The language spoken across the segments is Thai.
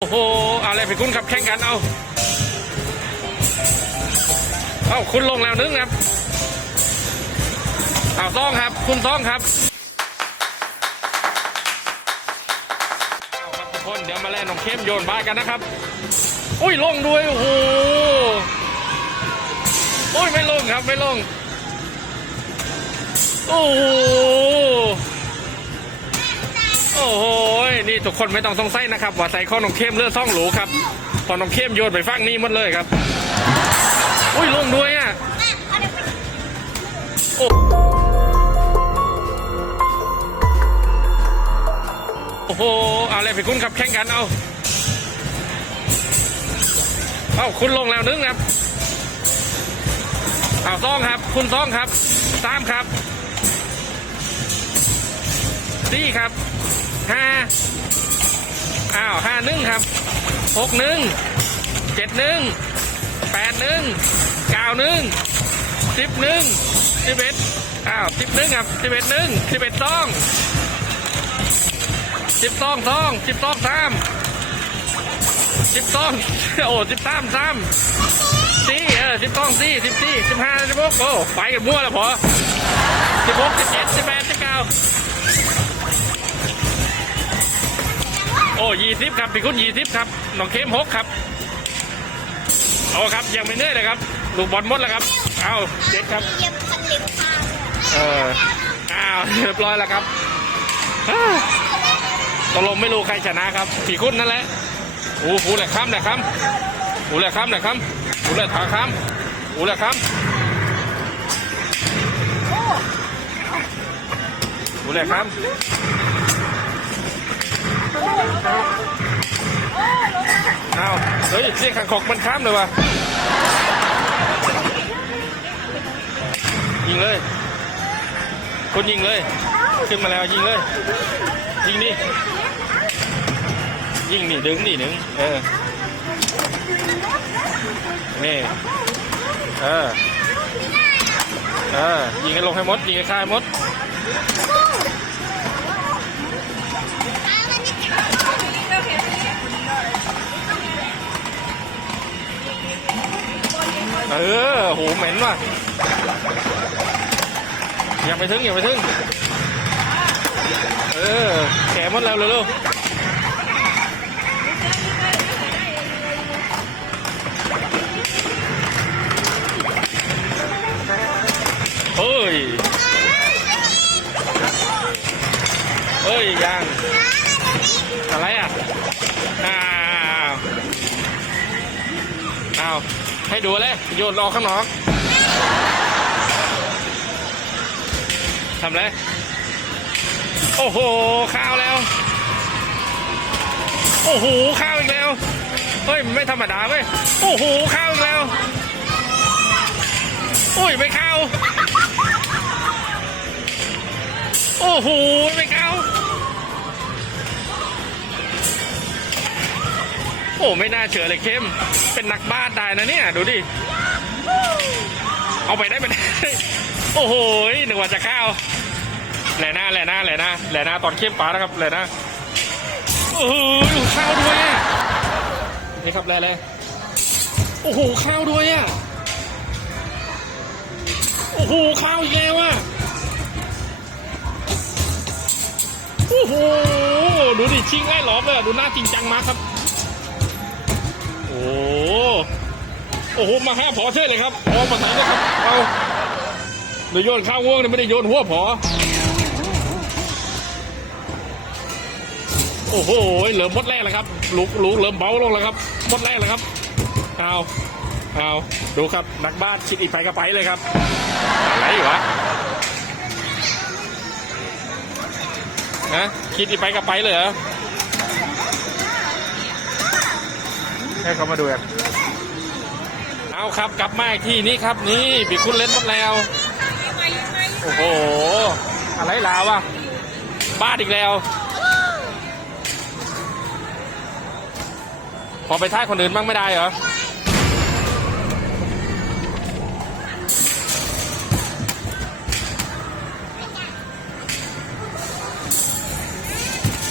โอ้โห อะไรไปคุณครับแข่งกันเอา เอาคุณลงแล้วนึงครับ เอาต้องครับ คุณต้องครับ เอาครับทุกคนเดี๋ยวมาแล่นน้องเข้มโยนบากันนะครับ อุ้ยลงด้วย โอ้โห อุ้ยไม่ลงครับไม่ลง โอ้โห โอ้โห ทุกคนไม่ต้องสงสัยนะครับ ว่าใส่ข้อน้องเข้มเลือดซ่องหรูครับพอน้องเข้มโยนไปฝั่งนี้หมดเลยครับ อุ้ยลงด้วยอะโอ้โหเอาอะไรไปคุณครับแข่งกันเอาเอาคุณลงแล้วนึงครับเอาต้องครับ คุณต้องครับสามครับสี่ครับ ห้าอ้าวห้าหนึ่งครับหกหนึ่งเจ็ดหนึ่งแปดหนึ่งเก้าหนึ่งสิบหนึ่งสิบเอ็ดอ้าวสิบหนึ่งครับสิบเอ็ดหนึ่งสิบเอ็ดสองสิบสองสองสิบสองสามสิบสองโอ้สิบสามสามสี่เออสิบสองสี่สิบสี่สิบห้าสิบหกโอ้ไปกันมั่วแล้วพอสิบหกสิบเจ็ดสิบแปดสิบเก้า โอ้ยี่สิบครับพี่คุณยี่สิบครับน้องเข้มหกครับเอาครับยังไม่เหนื่อยเลยครับลูกบอลหมดแล้วครับเอาเจ็ดครับเยี่ยมคันเล็บทางเอออ้าวเรียบร้อยแล้วครับฮ่าตกลงไม่รู้ใครชนะครับพี่คุณนั่นแหละโอ้โหแหละคำแหละคำโอ้แหละคำแหละคำโอ้แหละถาคำโอ้แหละคำโอ้แหละคำเอาเฮ้ยเสียงขังขกมันข้ามเลยวะยิงเลย คนยิงเลย ขึ้นมาแล้วยิงเลย ยิงนี่ยิงนี่ดึงนี่หนึ่งเออนี่เออเออยิงให้ลงให้หมด ยิงให้ค่ายหมด เหม็นว่ะยังไปถึงยังไปถึง เออ แกะหมดแล้วเร็วๆเฮ้ย เฮ้ยยังอะไรอะ อ้าว อ้าว ให้ดูเลย โยนออข้างนอกทำไร โอ้โห ข้าวแล้ว โอ้โห ข้าวอีกแล้ว เฮ้ย ไม่ธรรมดาเว้ย โอ้โห ข้าวอีกแล้วอุ้ย ไม่ข้าว โอ้โห ไม่ข้าว โอ้ไม่น่าเชื่อเลยเข้ม เป็นนักบ้านได้นะเนี่ย ดูดิ เอาไปได้ไปได้โอ้โหหนึกว่าจะข้าวแหล่หน้าแหล่หน้าแหล่หน้าแหล่หน้าตอนเข้มป๋านะครับแหล่หน้าโอ้โหข้าวด้วยนี่ครับแหล่เลยโอ้โหข้าวด้วยอะโอ้โหข้าวอีกแล้วอะโอ้โหดูดิชิงไล่หลอมเลยดูหน้าจริงจังมากครับ อ้โหโอ้โหมาห้าผอเท่เลยครับพอมาไหนนะครับเอาเดี๋ยวโยนข้าวง่วงเนี่ยไม่ได้โยนหัวผอโอ้โหเหลือมดแรกแล้วครับลูกลูกเริ่มเบาลงแล้วครับมดแรกแล้วครับเอาเอาดูครับนักบ้านคิดอีกไปก็ไปเลยครับอะไรวะนะคิดอีกไปก็ไปเลยเหรอ ให้เขามาดูกันเอาครับกลับมาอีกที่นี้ครับนี่บีคุณเล่นหมดแล้วโอ้โหอะไรลาวะบ้าอีกแล้ว พอไปท้ายคนอื่นบ้างไม่ได้เหรอ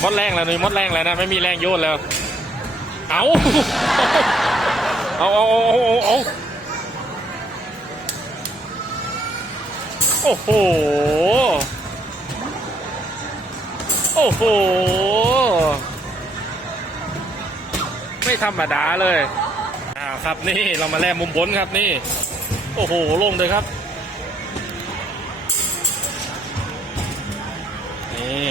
มดแรงแล้วนี่มดแรงแล้วนะ ไม่มีแรงโยนแล้ว เอาเอาเอาเอาเอาเอาโอ้โห โอ้โห ไม่ธรรมดาเลยอ้าวครับนี่เรามาแลมุมบนครับนี่ โอ้โหลงเลยครับ นี่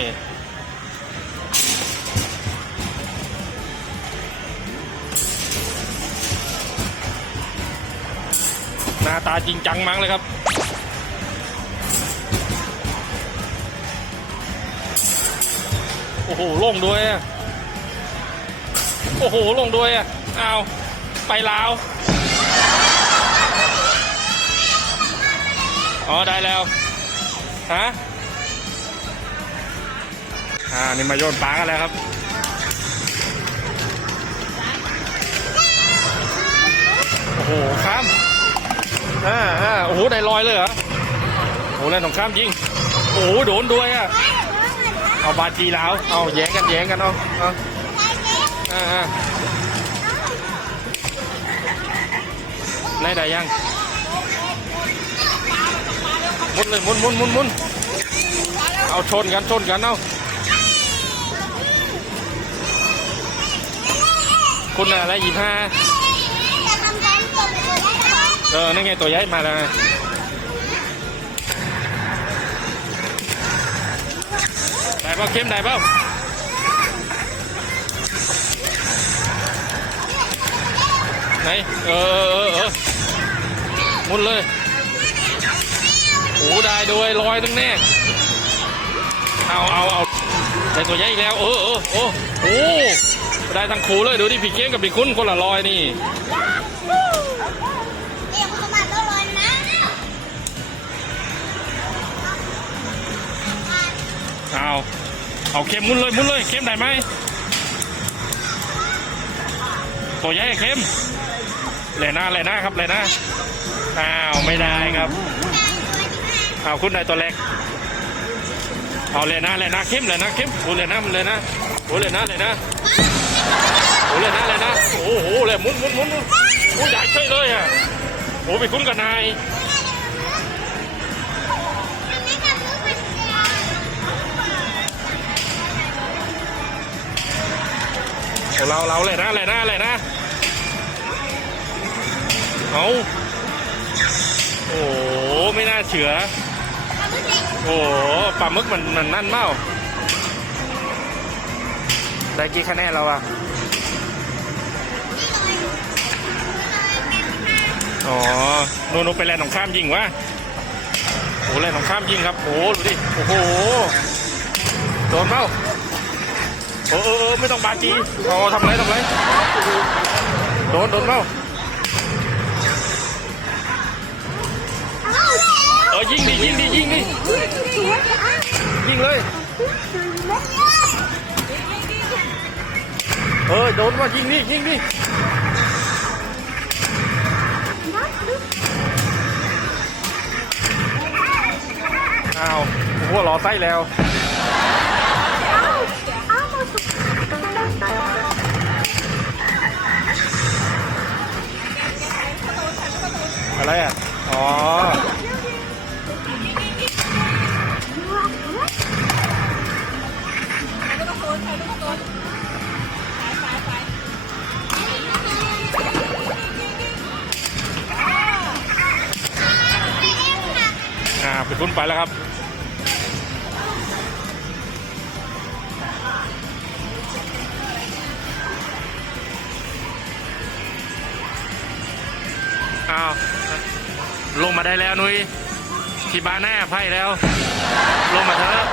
าตาจริงจังมั้งเลยครับ โอ้โหลงด้วยอะโอ้โหลงด้วยอะเอาไปลาว อ๋อ ได้แล้ว ฮะ อ่า นี่มาโยนปลากันแล้วครับโอ้โหข้าม อ่าอ่าโอ้โหได้ลอยเลยเหรอโอ้โหเล่นตรงข้ามยิงโอ้โหโดนด้วยอะเอาบาจีแล้วเอาแย้งกันแย้งกันเอาเอาอ่าอ่าได้ได้ยังมุนเลยมุนมุนมุนมุนเอาชนกันชนกันเอาคุณอะไรยี่ห้า เออ นั่นไงตัวใหญ่มาแล้วไงได้เปล่าเข้มได้เปล่าไหน เออเออเออมุนเลยโอ้ได้ด้วยลอยตั้งแน่เอาเอาเอาได้ตัวใหญ่อีกแล้ว เออเออโอ้โอ้ได้ทั้งคู่เลย ดูดิพี่เกี้ยงกับพี่คุณคนละลอยนี่ เอาเอาเข็มมุนเลยมุนเลยเข็มได้ไหมตัวใหญ่เข็มเลยหน้าเลยหน้าครับเลยหน้าอ้าวไม่ได้ครับเอาคุณได้ตัวเล็กเอาเลยหน้าเลยหน้าเข้มเลยหน้าเข้มโอ้เลยหน้ามันเลยหน้าโอ้เลยหน้าเลยหน้าโอ้เลยหน้าเลยหน้าโอ้โหเลยมุนมุนมุนมุนใหญ่เฉยเลยอะโอ้ไปคุ้นกับนาย เราเราเลยนะเลยนะเลยนะเอาโอ้ไม่น่าเชื่อโอ้ปลาหมึกมันมันนั่นเมาได้กี่คะแนนเราอะอ๋อโนโนไปแลนของข้ามยิงวะโอ้แลนของข้ามยิงครับโอ้ดูดิโอ้โหโดนเมา ออเออออไม่ต้องบาจีอ๋อทำไรทำไรโดนโดนเปล่าเออยิงดิยิงดิยิงดิยิงเลย เออโดนว่ายิงดิยิงดิอ้าวหัวหล่อไส้แล้ว อะไรอะ อ๋อ อ่าไปคุ้นไปแล้วครับ อ้าว ลงมาได้แล้วนุ้ยที่บ้านแน่ไพ่แล้ว ลงมาเถอะ